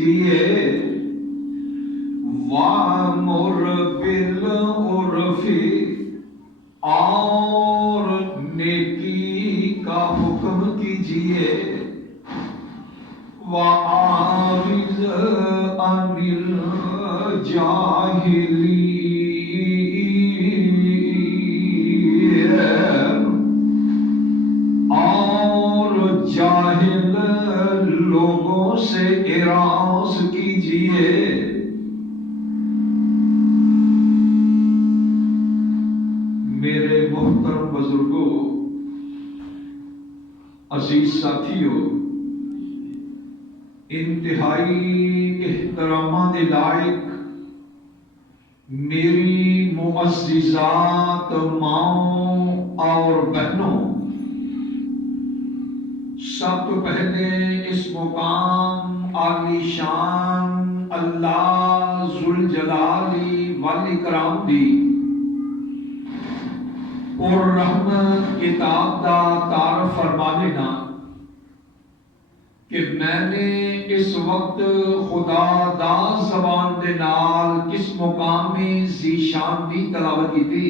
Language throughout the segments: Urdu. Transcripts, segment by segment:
کیجئے وَأْمُرْ بِالْعُرْفِ اور نیکی کا حکم کیجئے وَأَعْرِضْ عَنِ الْجَاهِلِينَ اور جاہل لوگوں سے اعراض کیجئے۔ میرے محترم بزرگوں، عزیز ساتھیوں، انتہائی احترام لائق میری معززات ماؤں اور بہنوں، سب تو پہلے اس مقام عالی شان اللہ ذوالجلال والاکرام دی اور رحمت کتاب دا تعارف فرما لینا کہ میں نے اس وقت خدا دا زبان دے نال کس مقام میں ذیشان دی تلاوت کی تھی۔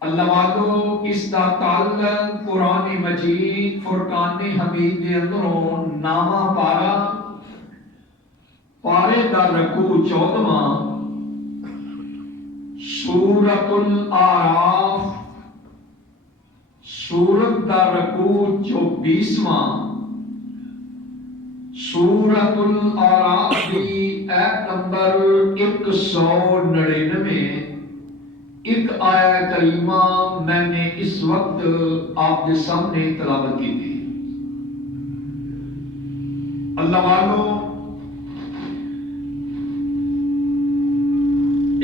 اللہ والو اس دا تعلق قرآن مجید فرقان حمید دے اندروں نامہ پارے دا رکوع 14واں، سورۃ الاعراف سورت دا رکوع 24واں، سورۃ الاعراف دی ایت نمبر 199 ایک آیہ کریمہ میں نے اس وقت آپ کے سامنے تلاوت کی تھی۔ اللہ والو،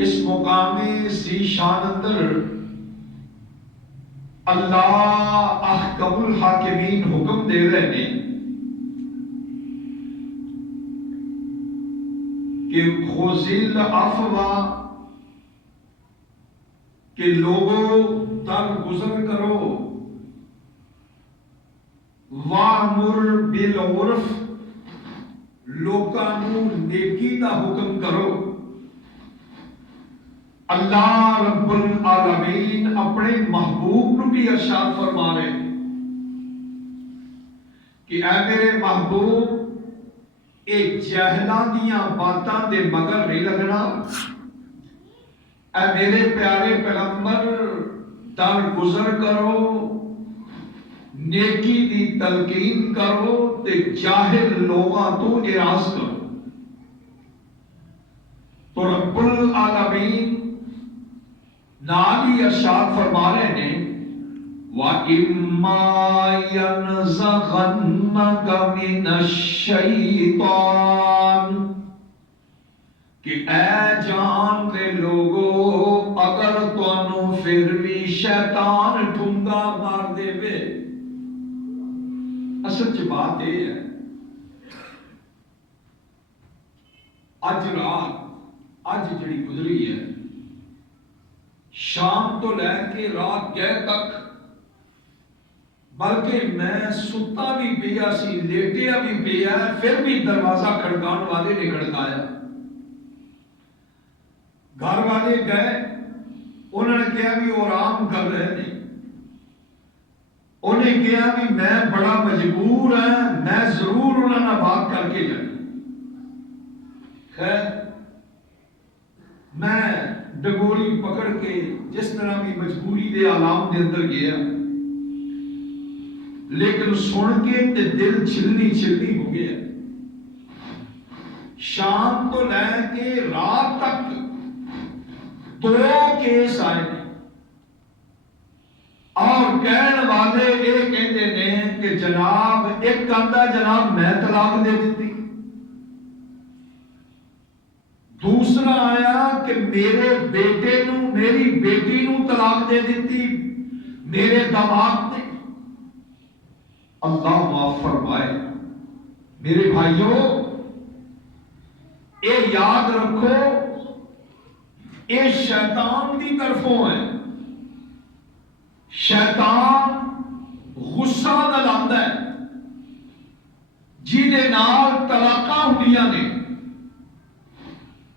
اس مقام ذیشان اندر اللہ احکم الحاکمین حکم دے رہے ہیں کہ خذل عفو، کہ لوگوں درگزر کرو، وَأْمُرْ بِالْعُرْفِ لوکاں نوں نیکی دا حکم کرو۔ اللہ رب العالمین اپنے محبوب نو بھی ارشاد فرما رہے ہیں کہ اے میرے محبوب، اے جہلاں دیاں باتاں دے مگر نہیں لگنا، اے میرے پیارے پیغمبر درگزر کرو، نیکی دی تلقین کرو تے جاہل لوگاں تو اعراض کرو۔ تو رب العالمین نالی ارشاد فرما رہے ہیں وَإِمَّا يَنزَغَنَّكَ مِنَ الشَّيْطَانِ کہ اے جان دے لوگو، اگر تانوں پھر بھی شیطان ٹھنگا مار دے وے، اصل چ بات یہ ہے اج رات جڑی گزری ہے، شام تو لے کے رات گئے تک، بلکہ میں ستا بھی پیا سی، لیٹیا بھی پیا، پھر بھی دروازہ کھڑکان والے نے کھڑکایا۔ گھر والے گئے، انہوں نے کہا بھی وہ آرام کر رہے ہیں، انہیں کہا بھی میں بڑا مجبور ہوں، میں ضرور انہوں نے بات کر کے جانا۔ خیر میں ڈگوری پکڑ کے جس طرح بھی مجبوری دے عالم دے اندر گیا، لیکن سن کے تے دل چھلنی ہو گیا۔ شام تو لے کے رات تک 2 کیس آئے اور کہنے والے یہ کہتے ہیں کہ جناب، ایک کہتا جناب میں طلاق دے دیتی، دوسرا آیا کہ میرے بیٹے نو میری بیٹی نو طلاق دے دیتی، میرے داماد نے۔ اللہ معاف فرمائے میرے بھائیوں، اے یاد رکھو، اے شیطان کی طرفوں ہے۔ شیطان غصہ دلاتا ہے، جیدے نال طلاق ਜਾਂਦੀਆਂ ਨੇ।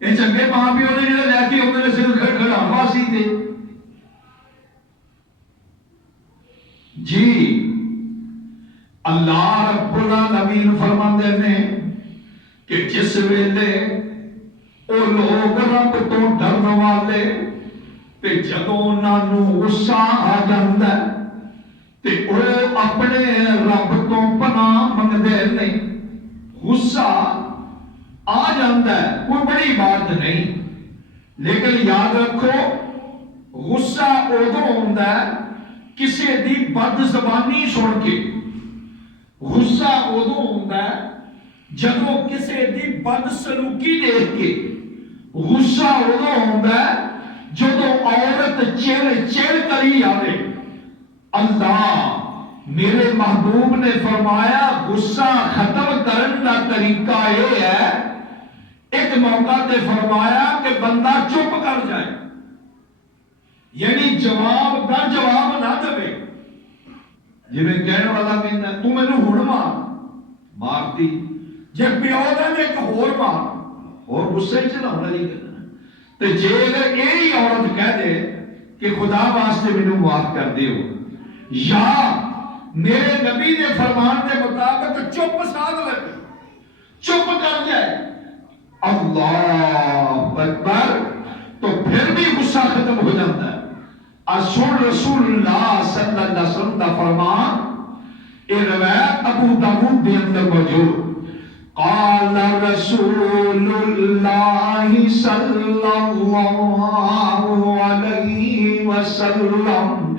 یہ چنگے ماں پیو نے جڑے لے کے آتے سر کھڑاؤ واسطے جی اللہ رب العالمین فرماندے نے کہ جس ویلے وہ لوگ رب تو ڈرن والے تے جدوں انہاں نوں غصہ آ جاندا ہے تے وہ اپنے رب تو پناہ منگدے نے غصہ آ جاندا ہے کوئی بڑی بات نہیں لیکن یاد رکھو غصہ ادو ہوندا ہے کسی دی بد زبانی سن کے غصہ ادو ہوندا ہے جدو کسی دی بد سلوکی دیکھ کے غصہ ادو ہوندا ہے جدو عورت چڑ چڑ کری آوے اللہ میرے محبوب نے فرمایا غصہ ختم کرن کا طریقہ یہ ہے ایک موقع تے فرمایا کہ بندہ چپ کر جائے یعنی جواب دا جواب نہ دے جی میں کہنے والا کہنا تو میں نے ہن مارتی جے پیو دا نے ایک ہور مار اور غصے چ نہ ہونا نہیں کرنا تے جے اگر یہی عورت کہہ دے کہ خدا واسطے مینوں معاف کر دیو یا میرے نبی نے فرمان کے مطابق چپ سادھ لے چپ کر جائے اللہ اکبر تو پھر بھی غصہ ختم ہو جاتا ہے سن رسول اللہ صلی اللہ علیہ وسلم کا فرمان یہ روایت ابو داؤد کے اندر موجود قال رسول اللہ صلی اللہ علیہ وسلم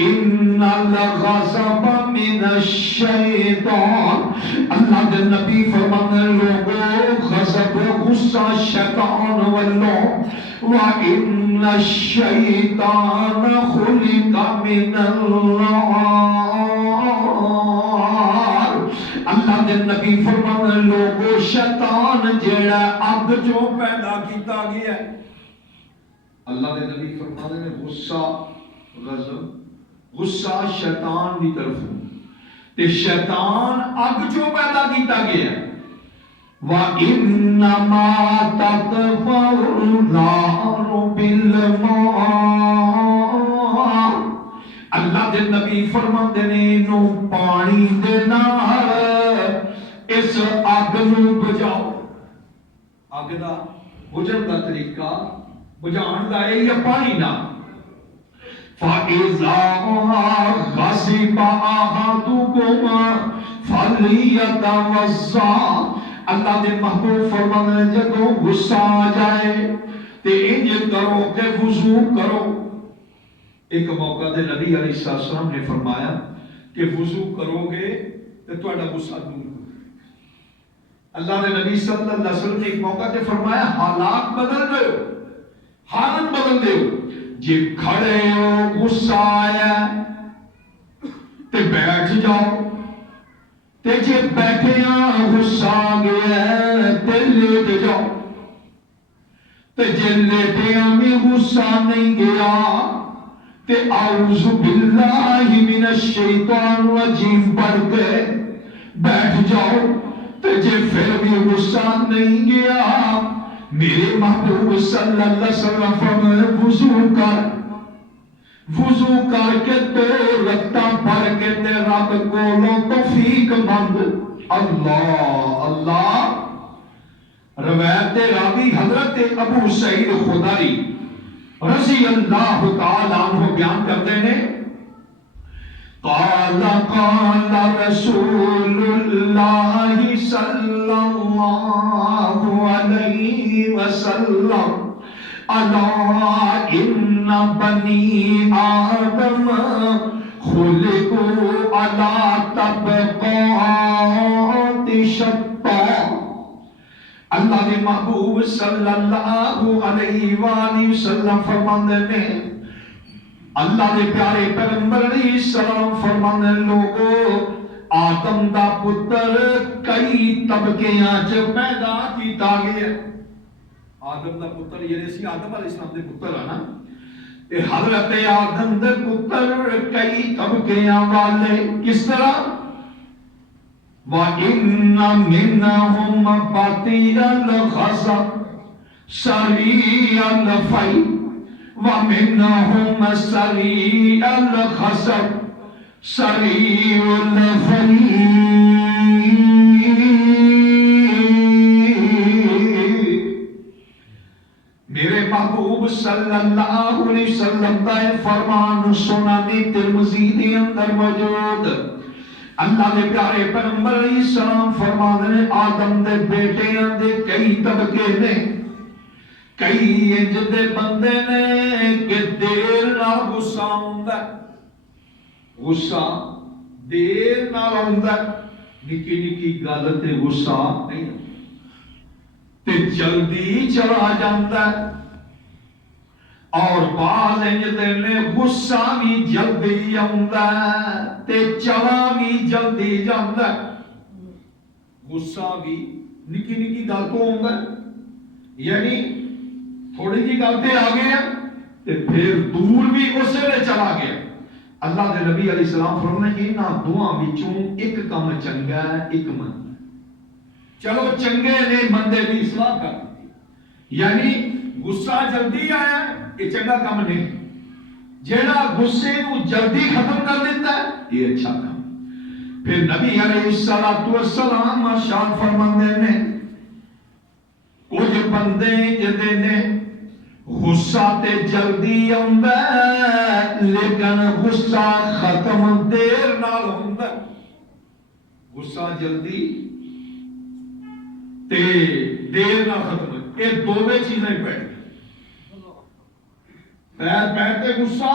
ان الغضب من الشیطان اللہ کے نبی فرمانے لوگوں غضب غصہ شیطان والوں وَإِنَّ الشَّيْطَانَ خُلِقَ مِنَ النَّارِ اللہ کے نبی فرمانے لوگوں شیطان جیڑا آگ جو پیدا کیتا گیا ہے اللہ کے نبی فرمانے میں غصہ غضب غصہ شیطان کی طرف تے شیطان اگ جو پیدا کیتا گیا وَإِنَّمَا تَطْفَئُ النَّارُ بِالْمَاءِ اللہ دے نبی فرماندے نے نو پانی دے نال اس اگ نو بجاؤ اگ دا بجھن دا طریقہ بجھان دا ہے یا پانی نال فَإِذَا غَضِبَ أَحَدُكُمْ فَلْيَتَوَضَّأْ اللہ دے محبوب فرمانے جدو غصہ آ جائے تے انج کرو کہ وضو کرو ایک موقع تے نبی علیہ السلام نے فرمایا کہ وضو کرو گے تے تہاڈا غصہ دور ہو اللہ دے نبی صلی اللہ علیہ وسلم نے ایک موقع تے فرمایا حالات بدل دیو حالت بدل دیو جی کھڑے ہو غصہ آیا تے بیٹھ جاؤ تے جے بیٹھے غصہ آ گیا تے لیٹ جاؤ تے جے لیٹے میں غصہ نہیں گیا تے اعوذ باللہ من الشیطان الرجیم پڑھ کے بیٹھ جاؤ تے جے پھر بھی غصہ نہیں گیا میرے محبوب صلی اللہ علیہ وسلم فرمائے وضو کر کے تو رکھتا پڑھ کے تے رب کولوں توفیق مانگ اللہ اللہ روایت راوی حضرت ابو سعید خدری رضی اللہ تعالی عنہ بیان کرتے ہیں قال قال رسول اللہ صلی اللہ علیہ وسلم الا ان بنی آدم خلقوا على طبقات شتى اللہ کے محبوب صلی اللہ علیہ وآلہ وسلم فرماندے نے اللہ کے پیارے پیغمبر علیہ السلام فرماندے لوگو آدم دا پتر کئی طبقیاں چ پیدا کیتا گیا آدم دا پتر یعنی سی آدم علیہ السلام دے پتر ہے نا تے حضرت آدم دے پتر کئی طبقیاں والے کس طرح وَإِنَّ مِنَّهُمْ بَطِيرَ الْغَضَبِ سریع الفی ومنهم سریع الخسف سریع الفی. میرے محبوب صلی اللہ علیہ وسلم کا فرمان سنن ترمذی دے اندر موجود. اللہ دے پیارے پیغمبر علیہ السلام فرماتے ہیں آدم دے بیٹیاں دے کئی طبقے نے، کئی انج دے بندے نے کہ دیر نال غصہ آوندا ہے، غصہ دیر نال آوندا ہے، نکی نکی گل تے غصہ نہیں تے جلدی چلا جاندا ہے. اور بعض انج دے نے غصہ بھی جلدی آوندا ہے تے چلا بھی جلدی جاندا ہے. غصہ بھی نکی نکی گل تو آوندا ہے، یعنی تھوڑی جی گل تے آ گیا تے پھر دور بھی اسے نے چلا گیا. اللہ دے نبی علیہ السلام فرماتے ہیں انہاں دوواں وچوں ایک کم چنگا ہے ایک مندا. چلو چنگے نے مندے بھی اصلاح کر دی، یعنی غصہ جلدی آیا یہ چنگا کم نہیں، جیڑا غصے کو جلدی ختم کر دیتا ہے یہ اچھا کام. پھر نبی علیہ السلام ارشاد فرماندے نے کچھ بندے جدے نے غصہ تے جلدی آندا ہے لیکن غصہ ختم دیر نال ہوندا ہے. غصہ جلدی تے دیر نال ختم، یہ دوویں چیزیں پڑ گئی. پیر تے غصہ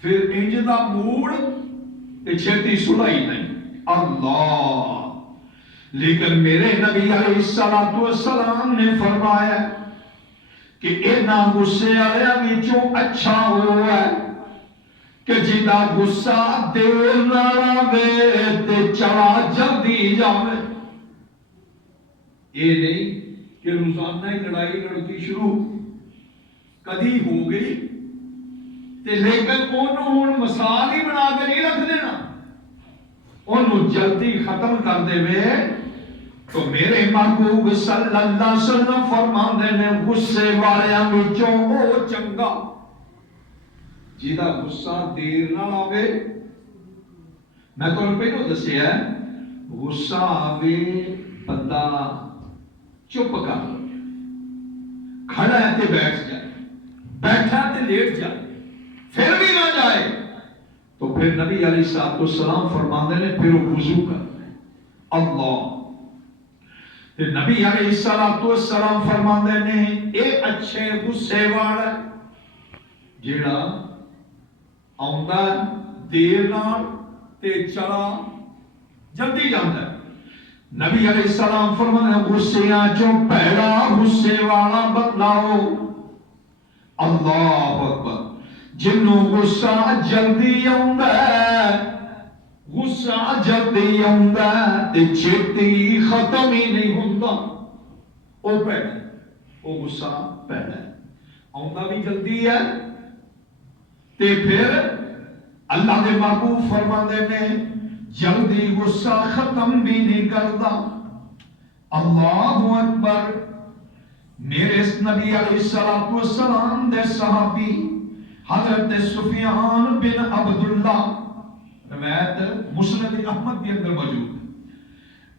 پھر انج دا موڑ تے چھتی سلائی نہیں. اللہ لیکن میرے نبی علیہ السلام نے فرمایا کہ اینا غصے والے وچوں اچھا ہوا ہے کہ جدا غصہ دیر نال آوے تے چلا جلدی جاوے. یہ نہیں کہ روزانہ ہی لڑائی لڑکی شروع کدی ہو گئی تے لیکن انہوں ہن مثال ہی بنا کے نہیں رکھ دینا، انہوں جلدی ختم کر دے وے. تو میرے محبوب صلی اللہ علیہ وسلم فرماندے نے غصے والیاں وچوں او چنگا جیدا غصہ دیر نال آوے. میں تانوں پہلو دسیا ہے غصہ آوے بندہ چپ کر لو، کھڑا ہے تے بیٹھ جائے، بیٹھا تے لیٹ جائے، پھر بھی نہ جائے تو پھر نبی علیہ السلام فرماندے نے پھر وضو کرنا ہے. اللہ تے نبی علیہ السلام فرماندے نے اے اچھے غصے والا جیڑا آندا دیر نال تے چلا جلدی جاندا ہے. نبی علیہ السلام فرماندے غصیاں چوں پیڑا غصے والا بندہ ہو. اللہ اکبر. جنوں غصہ جلدی آندا ہے، غصہ جلدی آندا ہے تے چھتی ختم ہی نہیں ہوندا، او پیڑا او غصہ پیڑا ہے، آندا بھی جلدی ہے تے پھر اللہ دے محبوب فرماندے نے جلدی غصہ ختم بھی نہیں کرتا. اللہ اکبر. میرے نبی علیہ السلام دے صحابی حضرت سفیان بن عبداللہ، روایت مسند احمد کے اندر موجود ہے.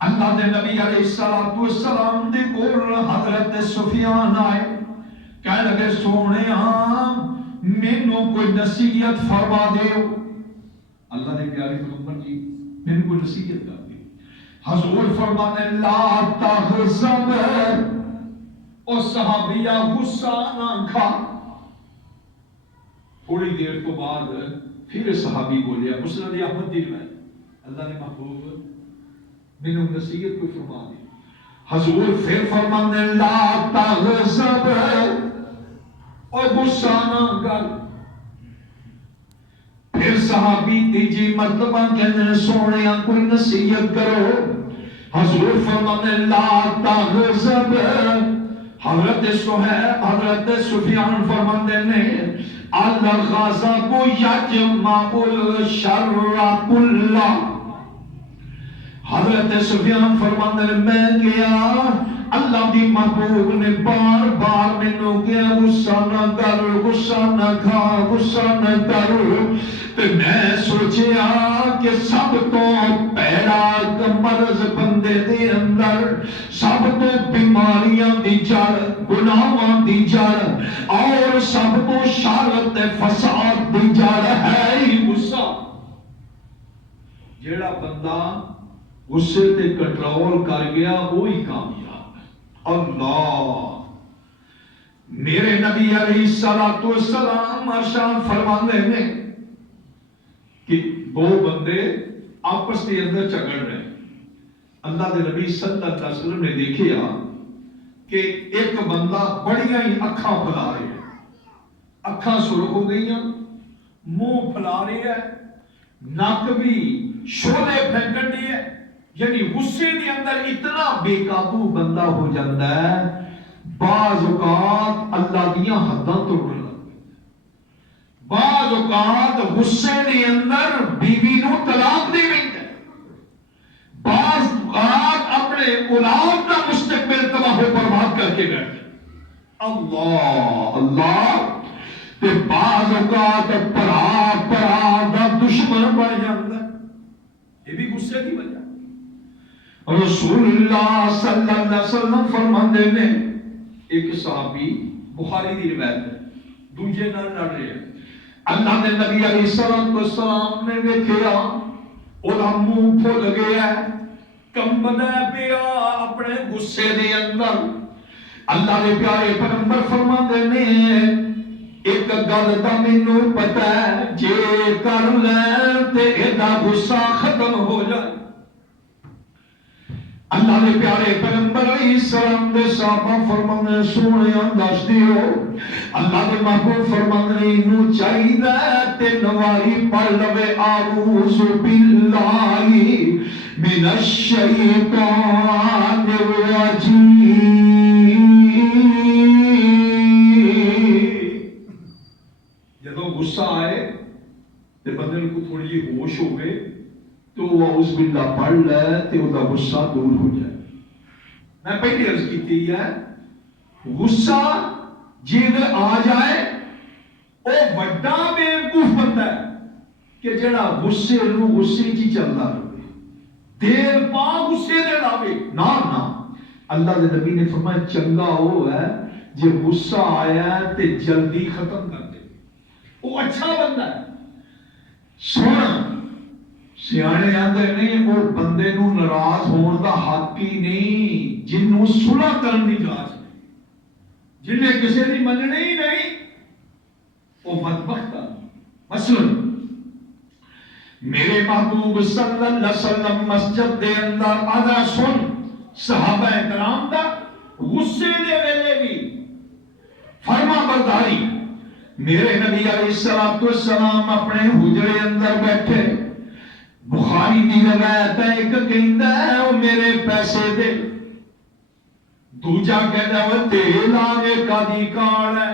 اللہ دے نبی علیہ السلام دے کول حضرت سفیان آئے، کہنے لگے سونےاں مینوں کوئی نصیحت فرما دیو. اللہ دے پیارے پیغمبر جی مینوں کوئی نصیحت کر دی. حضور فرمانے لا تغضب، او صحابیہ غصہ نہ کھا. تھوڑی دیر تو بعد پھر صحابی بولیا، مسند احمد دی روایت، اللہ نے محبوب مینوں نصیحت کوئی فرما دی. حضور پھر فرمانے لا تغضب، او غصہ نہ کر. پھر صحابی تیجی مرتبہ کہنے سونےاں کوئی نصیحت کرو. حضور فرمانے لا تغضب. حضرت سفیان فرماندے نے الغضب یجمع الشر کلہ. حضرت سفیان فرماندے نے میں کیا اللہ دی محبوب نے بار بار مینوں کیا غصہ نہ کر، غصہ نہ کھا، غصہ نہ کر، تے میں سوچیا کہ سب تو پیڑا مرض بندے دے اندر، سب تو بیماریاں دی جڑ، گناہاں دی جڑ، اور سب تو شر تے فساد دی جڑ ہے ہی غصہ۔ جیڑا بندہ غصے تے کنٹرول کر گیا وہی کامیاب ہے۔ اللہ میرے نبی علیہ الصلوۃ والسلام ارشاد فرماندے نے کہ دو بندے آپس کے اندر جھگڑ رہے، اللہ کے نبی صلی اللہ علیہ وسلم نے دیکھا کہ ایک بندہ بڑیاں ہی اکھاں پھیلا رہا ہے، اکھاں سرخ ہو گئی ہیں، منہ پھیلا رہی ہے، نک بھی شولے پھینکن دی ہے، یعنی غصے کے اندر اتنا بے قابو بندہ ہو جاتا ہے، بعض اوقات اللہ دیاں حداں توڑن لگ پیندا، بعض اوقات غصے کے اندر بیوی نو طلاق دے پیندا، بعض اوقات اپنے اولاد کا مستقبل تباہ و برباد کر کے بیٹھے، اللہ اللہ، تے بعض اوقات پرا دا دشمن بن جاتا ہے، یہ بھی غصے کی وجہ۔ رسول اللہ صلی اللہ علیہ وسلم فرماندے نے، ایک صحابی بخاری دی روایت ہے، دوجے نال لڑ رہے ہیں، اللہ کے نبی علیہ الصلوۃ والسلام نے دیکھا اودا منہ پھل گیا ہے، کمبدا پیا اپنے غصے دے اندر۔ اللہ کے پیارے پیغمبر فرماندے نے ایک گل دا مینوں پتہ ہے، جے کر لے تے ایدا غصہ ختم ہو جائے۔ اللہ کے پیارے پیغمبر علیہ السلام دے صحابہ فرماندے سونیا دس دیو، اللہ کے محبوب فرماندے نو چاہیدا تے نواری پڑھ لوے اعوذ باللہ من الشیطان الرجیم۔ جدوں غصہ آئے تے بندے کو تھوڑی جی ہوش ہو گئے تو وہ اعوذ باللہ پڑھ لے تے وہ غصہ دور ہو جائے۔ میں پہلی عرض کی ہے غصہ جے آ جائے وہ بڑا بیوقوف بندہ ہے کہ جڑا غصے نو غصے چ چلدا رہے، دیر پا غصے دے لاوے نہ نہ۔ اللہ دے نبی نے فرمایا چنگا وہ ہے جے غصہ آیا تے جلدی ختم کر دے، وہ اچھا بندہ ہے۔ سونا سیانے آندے نہیں وہ بندے نو ناراض ہون دا حق ہی نہیں جنوں صلح کرن دی جاچ ہے، جنہیں کسی دی مننی ہی نہیں وہ بدبخت ہے۔ مثلا میرے محبوب صلی اللہ علیہ وسلم مسجد دے اندر آدھا سن صحابہ کرام دا غصے دے ویلے بھی فرما برداری۔ میرے نبی علیہ السلام اپنے حجرے اندر بیٹھے، بخاری دی روایت ہے، ایک کہندا ہے او میرے پیسے دے، دوجا کہندا ہے او تیل آگے کادی کال ہے،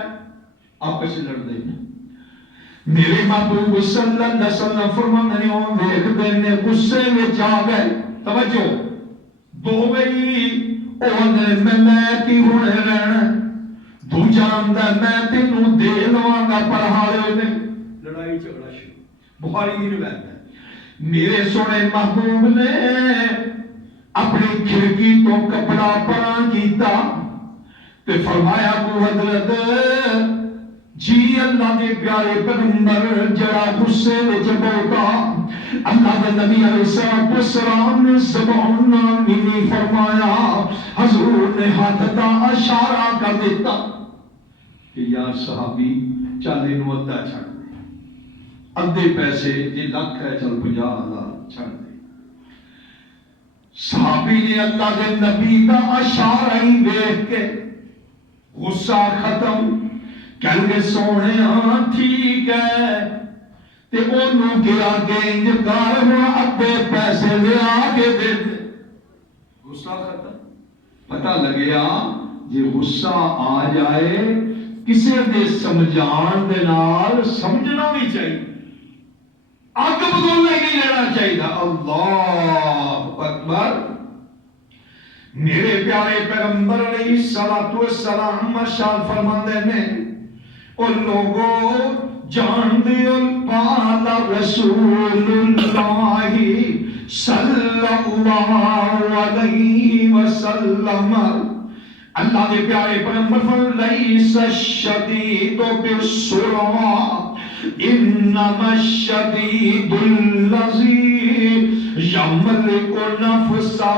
آپس لڑ دے۔ میرے محبوب صلی اللہ علیہ وسلم فرماندے نے او دیکھ دے نے غصے وچ آ گئے، توجہ دو وئی او نے میں کی ہونے رہنا، دوجا اندر میں تینوں دے لواں گا پڑھاڑے نے، لڑائی جھگڑا شروع۔ بخاری دی روایت ہے۔ میرے سونے محبوب نے اپنی کھڑکی تو کپڑا پراں کیتا تے فرمایا ابو حضرت جی اللہ کے پیارے پیغمبر جڑا غصے وچ بوتا، اللہ کے نبی علیہ السلام نے زبان نال نہیں فرمایا، حضور نے ہاتھ دا اشارہ کر دیتا کہ یا صحابی چل اینو ادا چھڑ، ادھے پیسے جی لکھ ہے چل 50,000 چھڑ دے۔ صحابی نے اللہ کے نبی کا اشارہ ہی دیکھ کے غصہ ختم، کہہ گے سونے ہاں ٹھیک ہے، تے انہوں گیا کے انجکار ہوا ادھے پیسے لے آگے دے دے، غصہ ختم۔ پتہ لگیا جی غصہ آ جائے کسے دے سمجھان دے نال سمجھنا بھی چاہیے، آگ بدلنے نہیں لینا چاہیے۔ اللہ اکبر۔ میرے پیارے پیغمبر علیہ الصلوۃ والسلام ارشاد فرماندے نے او لوگوں جان دیو پاک رسول اللہ صلی اللہ علیہ وسلم اللہ کے پیارے پیغمبر فرماتے لیس الشدید بالسرعہ انما الشدید الذی یملک نفسہ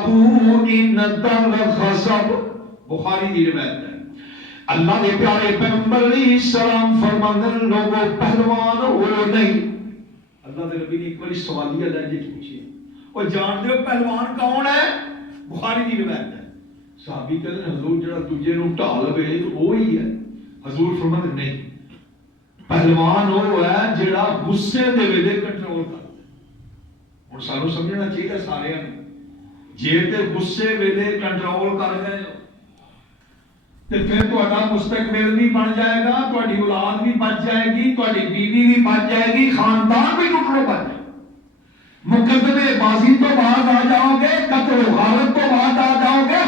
عند الغضب بخاری کی روایت ہے اللہ کے پیارے پیغمبر علیہ السلام فرماتے ہیں لوگوں پہلوان ہو نہیں اللہ کے نبی نے ایک بار سوالیہ لہجے میں پوچھا اور جانتے ہو پہلوان کون ہے بخاری کی روایت ہے صحابی کہتے ہیں حضور جڑا تجھے نو ڈھال وے وہی ہے حضور فرماتے نہیں پہلوان وہ ہے جڑا غصے دے ویلے کنٹرول کرتا ہے ہن سانو سمجھنا چاہیے سارے جے تے غصے ویلے کنٹرول کر گئے تے پھر تہاڈا مستقبل بھی بن جائے گا تہاڈی اولاد بھی بچ جائے گی تہاڈی بیوی بھی بچ جائے گی خاندان بھی ٹوٹنے بچ جائے مقدمے بازی تو بعد آ جاؤ گے قتل و غارت تو بعد آ جاؤ گے